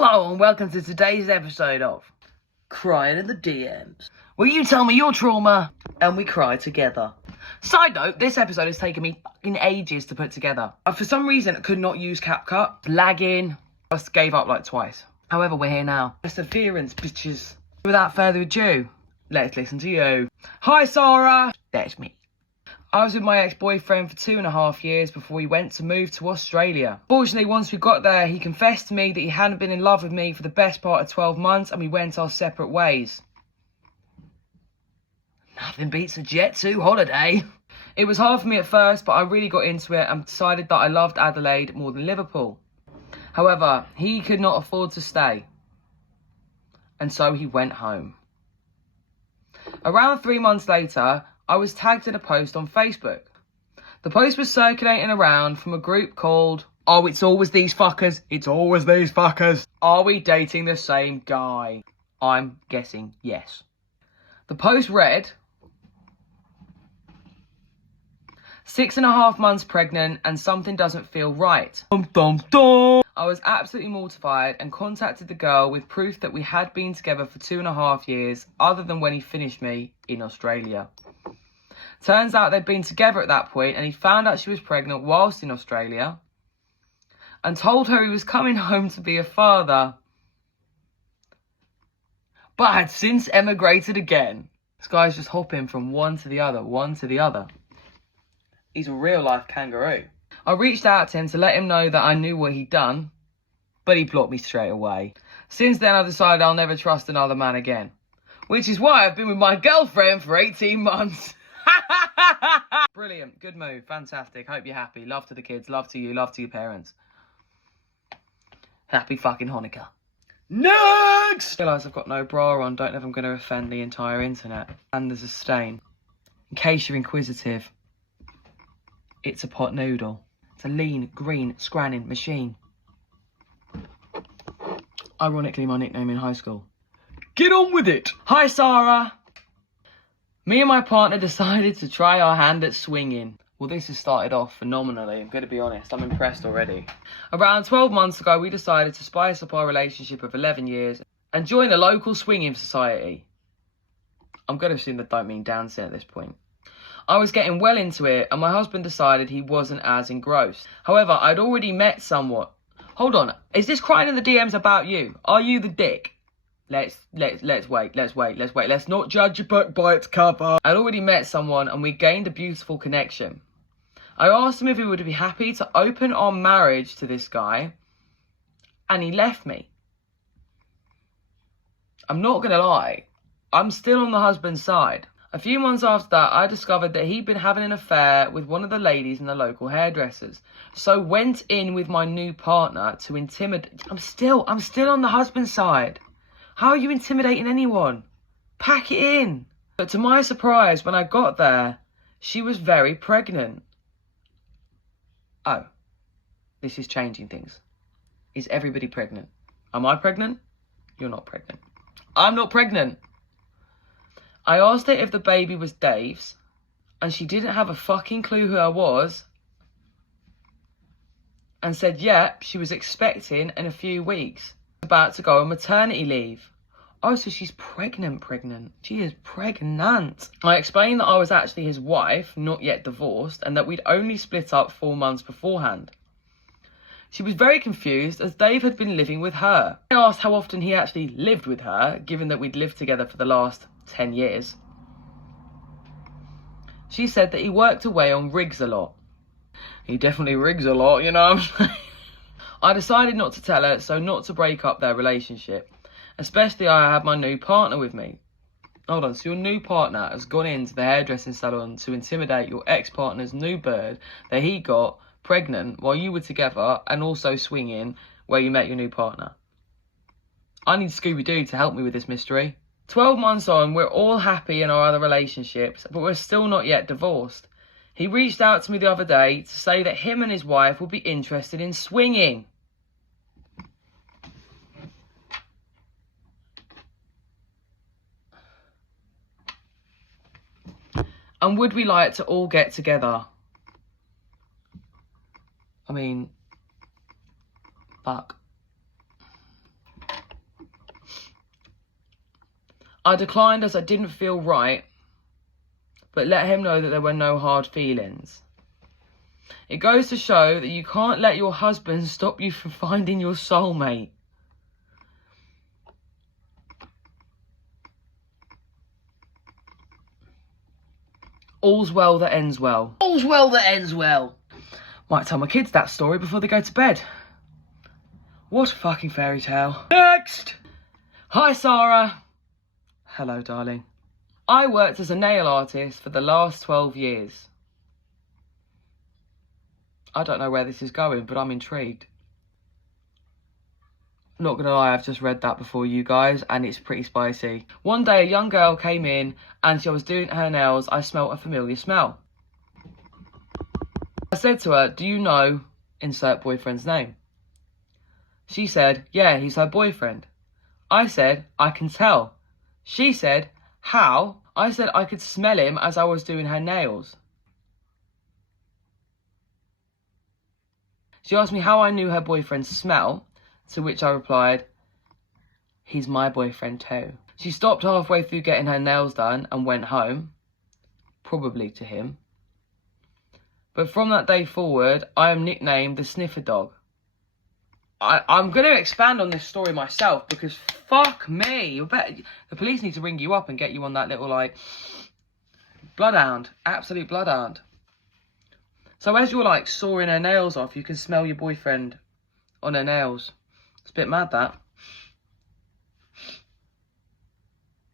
Hello and welcome to today's episode of Crying in the DMs, where you tell me your trauma and we cry together. Side note, this episode has taken me fucking ages to put together. For some reason, I could not use CapCut. Lagging. I just gave up like twice. However, we're here now. Perseverance, bitches. Without further ado, let's listen to you. Hi, Sarah. That's me. I was with my ex-boyfriend for 2.5 years before we went to move to Australia. Fortunately, once we got there, he confessed to me that he hadn't been in love with me for the best part of 12 months and we went our separate ways. Nothing beats a Jet 2 holiday. It was hard for me at first, but I really got into it and decided that I loved Adelaide more than Liverpool. However, he could not afford to stay. And so he went home. Around 3 months later, I was tagged in a post on Facebook. The post was circulating around from a group called, "Oh, it's always these fuckers. It's always these fuckers. Are we dating the same guy?" I'm guessing yes. The post read, 6.5 months pregnant and something doesn't feel right. Dum, dum, dum. I was absolutely mortified and contacted the girl with proof that we had been together for 2.5 years, other than when he finished me in Australia. Turns out they'd been together at that point and he found out she was pregnant whilst in Australia and told her he was coming home to be a father, but had since emigrated again. This guy's just hopping from one to the other, one to the other. He's a real life kangaroo. I reached out to him to let him know that I knew what he'd done, but he blocked me straight away. Since then, I decided I'll never trust another man again, which is why I've been with my girlfriend for 18 months. Brilliant. Good move. Fantastic. Hope you're happy. Love to the kids. Love to you. Love to your parents. Happy fucking Hanukkah. Next! I realise I've got no bra on. Don't know if I'm going to offend the entire internet. And there's a stain. In case you're inquisitive, it's a pot noodle. It's a lean, green, scranning machine. Ironically, my nickname in high school. Get on with it! Hi, Sarah! Me and my partner decided to try our hand at swinging. Well, this has started off phenomenally, I'm going to be honest. I'm impressed already. Around 12 months ago, we decided to spice up our relationship of 11 years and join a local swinging society. I'm going to assume that don't mean dancing at this point. I was getting well into it and my husband decided he wasn't as engrossed. However, I'd already met someone. Hold on, is this crying in the DMs about you? Are you the dick? Let's wait. Let's not judge a book by its cover. I'd already met someone and we gained a beautiful connection. I asked him if he would be happy to open our marriage to this guy, and he left me. I'm not gonna lie, I'm still on the husband's side. A few months after that, I discovered that he'd been having an affair with one of the ladies in the local hairdressers. So went in with my new partner to intimidate. I'm still on the husband's side. How are you intimidating anyone? Pack it in. But to my surprise, when I got there, she was very pregnant. Oh, this is changing things. Is everybody pregnant? Am I pregnant? You're not pregnant. I'm not pregnant. I asked her if the baby was Dave's, and she didn't have a fucking clue who I was, and said, yep, she was expecting in a few weeks. About to go on maternity leave. Oh, so she's pregnant. She is pregnant. I explained that I was actually his wife, not yet divorced, and that we'd only split up 4 months beforehand. She was very confused as Dave had been living with her. I asked how often he actually lived with her, given that we'd lived together for the last 10 years. She said that he worked away on rigs a lot. He definitely rigs a lot, you know what I'm saying? I decided not to tell her, so not to break up their relationship. Especially I had my new partner with me. Hold on, so your new partner has gone into the hairdressing salon to intimidate your ex-partner's new bird that he got pregnant while you were together and also swinging where you met your new partner. I need Scooby-Doo to help me with this mystery. 12 months on, we're all happy in our other relationships, but we're still not yet divorced. He reached out to me the other day to say that him and his wife would be interested in swinging. And would we like to all get together? I mean, fuck. I declined as I didn't feel right, but let him know that there were no hard feelings. It goes to show that you can't let your husband stop you from finding your soulmate. All's well that ends well. All's well that ends well. Might tell my kids that story before they go to bed. What a fucking fairy tale. Next! Hi, Sarah. Hello, darling. I worked as a nail artist for the last 12 years. I don't know where this is going, but I'm intrigued. Not gonna lie, I've just read that before you guys, and it's pretty spicy. One day, a young girl came in, and she was doing her nails. I smelt a familiar smell. I said to her, do you know, insert boyfriend's name? She said, yeah, he's her boyfriend. I said, I can tell. She said, how? I said I could smell him as I was doing her nails. She asked me how I knew her boyfriend's smell, to which I replied, he's my boyfriend too. She stopped halfway through getting her nails done and went home, probably to him. But from that day forward, I am nicknamed the sniffer dog. I'm going to expand on this story myself because fuck me. The police need to ring you up and get you on that little, like, bloodhound. Absolute bloodhound. So as you're, like, sawing her nails off, you can smell your boyfriend on her nails. It's a bit mad, that.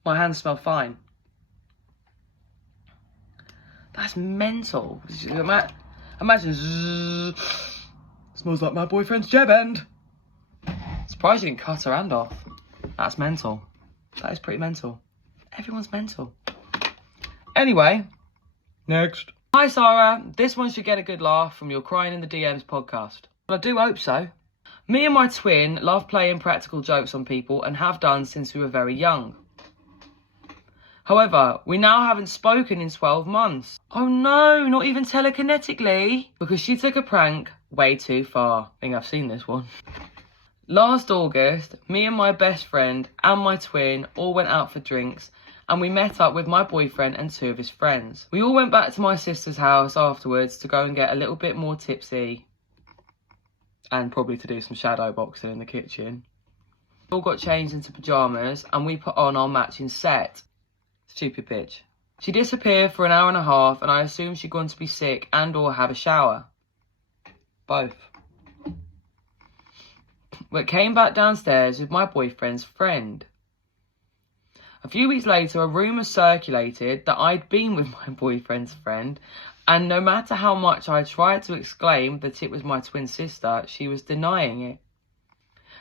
My hands smell fine. That's mental. Imagine, zzz, smells like my boyfriend's jeb end. Surprised you didn't cut her hand off. That's mental. That is pretty mental. Everyone's mental. Anyway, next. Hi, Sarah. This one should get a good laugh from your Crying in the DMs podcast. Well, I do hope so. Me and my twin love playing practical jokes on people and have done since we were very young. However, we now haven't spoken in 12 months. Oh no, not even telekinetically. Because she took a prank way too far. I think I've seen this one. Last August, me and my best friend and my twin all went out for drinks and we met up with my boyfriend and 2 of his friends. We all went back to my sister's house afterwards to go and get a little bit more tipsy and probably to do some shadow boxing in the kitchen. We all got changed into pyjamas and we put on our matching set. Stupid bitch. She disappeared for an hour and a half and I assumed she'd gone to be sick and or have a shower. Both. But came back downstairs with my boyfriend's friend. A few weeks later, a rumour circulated that I'd been with my boyfriend's friend, and no matter how much I tried to exclaim that it was my twin sister, she was denying it.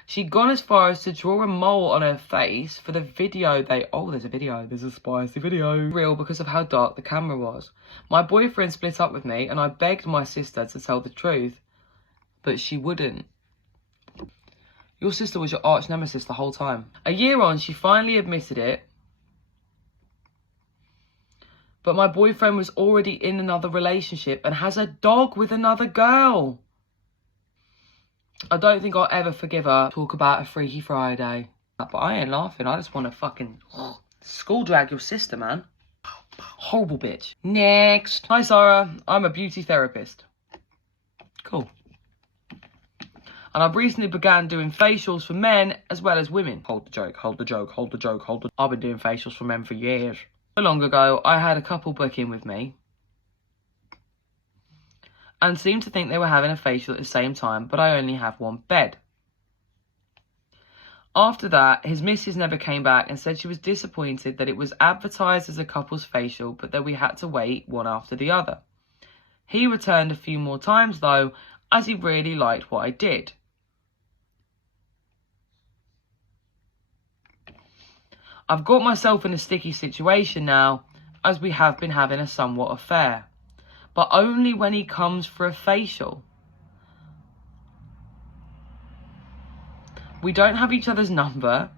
She'd gone as far as to draw a mole on her face for the video there's a spicy video. Real because of how dark the camera was. My boyfriend split up with me and I begged my sister to tell the truth, but she wouldn't. Your sister was your arch nemesis the whole time. A year on, she finally admitted it. But my boyfriend was already in another relationship and has a dog with another girl. I don't think I'll ever forgive her. Talk about a Freaky Friday. But I ain't laughing. I just want to fucking school drag your sister, man. Horrible bitch. Next. Hi, Sarah. I'm a beauty therapist. Cool. And I've recently began doing facials for men as well as women. Hold the joke, hold the joke, hold the joke, hold the... I've been doing facials for men for years. So long ago, I had a couple book in with me and seemed to think they were having a facial at the same time, but I only have one bed. After that, his missus never came back and said she was disappointed that it was advertised as a couple's facial, but that we had to wait one after the other. He returned a few more times though, as he really liked what I did. I've got myself in a sticky situation now, as we have been having a somewhat affair, but only when he comes for a facial. We don't have each other's number,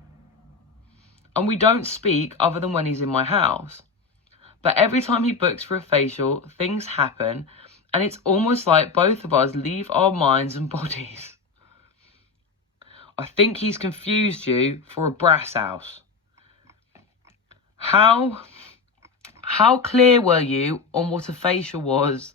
and we don't speak other than when he's in my house. But every time he books for a facial, things happen, and it's almost like both of us leave our minds and bodies. I think he's confused you for a brass house. How clear were you on what a facial was?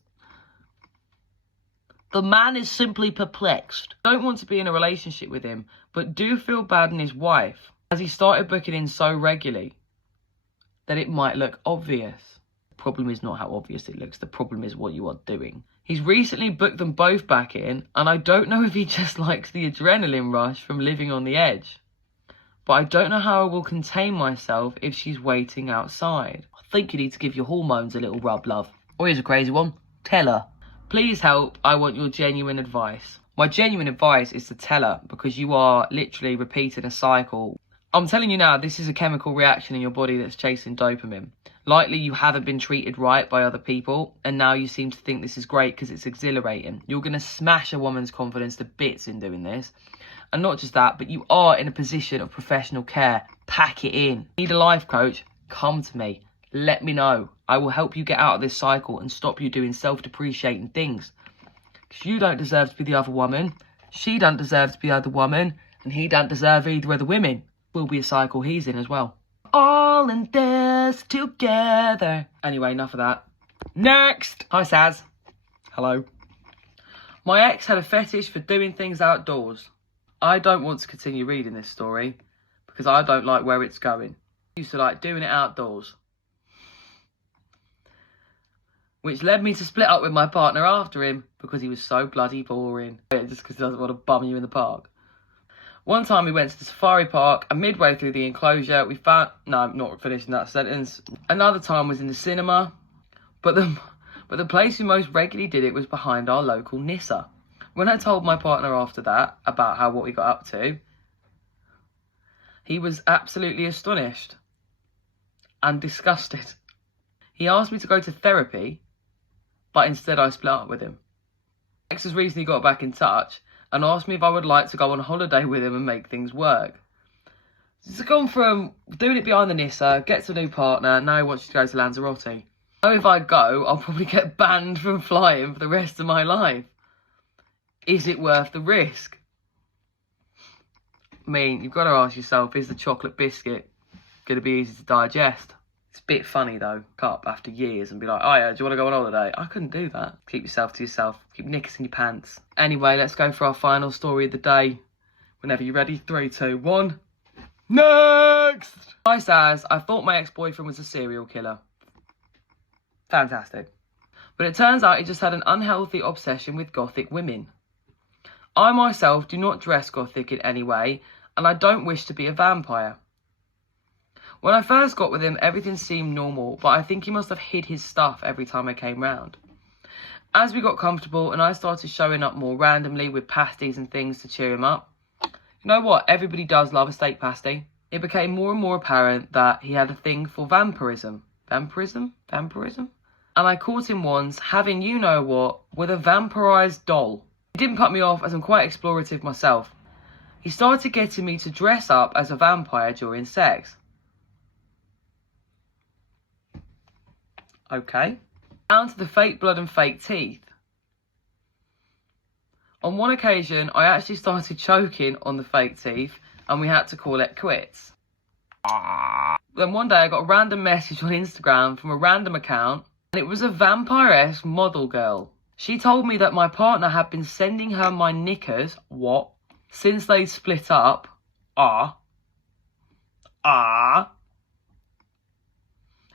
The man is simply perplexed. I don't want to be in a relationship with him, but do feel bad in his wife, as he started booking in so regularly that it might look obvious. The problem is not how obvious it looks, the problem is what you are doing. He's recently booked them both back in, and I don't know if he just likes the adrenaline rush from living on the edge. But I don't know how I will contain myself if she's waiting outside. I think you need to give your hormones a little rub, love. Or here's a crazy one. Tell her. Please help, I want your genuine advice. My genuine advice is to tell her, because you are literally repeating a cycle. I'm telling you now, this is a chemical reaction in your body that's chasing dopamine. Likely you haven't been treated right by other people, and now you seem to think this is great because it's exhilarating. You're going to smash a woman's confidence to bits in doing this. And not just that, but you are in a position of professional care. Pack it in. Need a life coach? Come to me. Let me know. I will help you get out of this cycle and stop you doing self-depreciating things. Because you don't deserve to be the other woman. She don't deserve to be the other woman. And he don't deserve either of the women. Will be a cycle he's in as well. All in this together. Anyway, enough of that. Next. Hi, Saz. Hello. My ex had a fetish for doing things outdoors. I don't want to continue reading this story because I don't like where it's going. I used to like doing it outdoors, which led me to split up with my partner after him because he was so bloody boring. Just because he doesn't want to bum you in the park. One time we went to the safari park, and midway through the enclosure we found... No, I'm not finishing that sentence. Another time was in the cinema, but the place we most regularly did it was behind our local Nissa. When I told my partner after that about what we got up to, he was absolutely astonished and disgusted. He asked me to go to therapy, but instead I split up with him. Ex has recently got back in touch and asked me if I would like to go on holiday with him and make things work. So it's gone from doing it behind the Nissa, gets a new partner, now he wants to go to Lanzarote. I know if I go, I'll probably get banned from flying for the rest of my life. Is it worth the risk? I mean, you've got to ask yourself, is the chocolate biscuit going to be easy to digest? It's a bit funny though, cut up after years and be like, oh yeah, do you want to go on holiday? I couldn't do that. Keep yourself to yourself. Keep knickers in your pants. Anyway, let's go for our final story of the day. Whenever you're ready, 3, 2, 1. Next! Hi Saz, I thought my ex-boyfriend was a serial killer. Fantastic. But it turns out he just had an unhealthy obsession with gothic women. I myself do not dress gothic in any way, and I don't wish to be a vampire. When I first got with him, everything seemed normal, but I think he must have hid his stuff every time I came round. As we got comfortable and I started showing up more randomly with pasties and things to cheer him up, you know what, everybody does love a steak pasty. It became more and more apparent that he had a thing for vampirism. Vampirism? And I caught him once having you know what with a vampirised doll. It didn't put me off as I'm quite explorative myself. He started getting me to dress up as a vampire during sex. Okay. Down to the fake blood and fake teeth. On one occasion, I actually started choking on the fake teeth and we had to call it quits. Then one day I got a random message on Instagram from a random account and it was a vampire-esque model girl. She told me that my partner had been sending her my knickers, since they split up,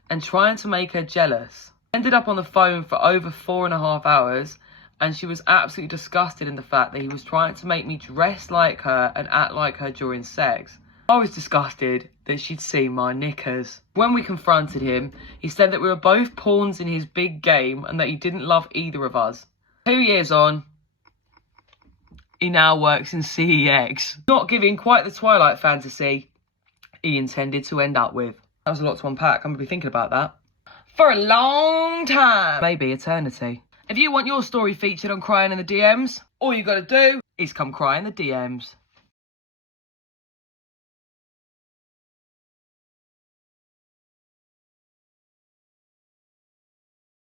and trying to make her jealous. Ended up on the phone for over 4.5 hours, and she was absolutely disgusted in the fact that he was trying to make me dress like her and act like her during sex. I was disgusted that she'd seen my knickers. When we confronted him, he said that we were both pawns in his big game and that he didn't love either of us. 2 years on, he now works in CEX. Not giving quite the Twilight fantasy he intended to end up with. That was a lot to unpack. I'm going to be thinking about that for a long time. Maybe eternity. If you want your story featured on Crying in the DMs, all you got to do is come cry in the DMs.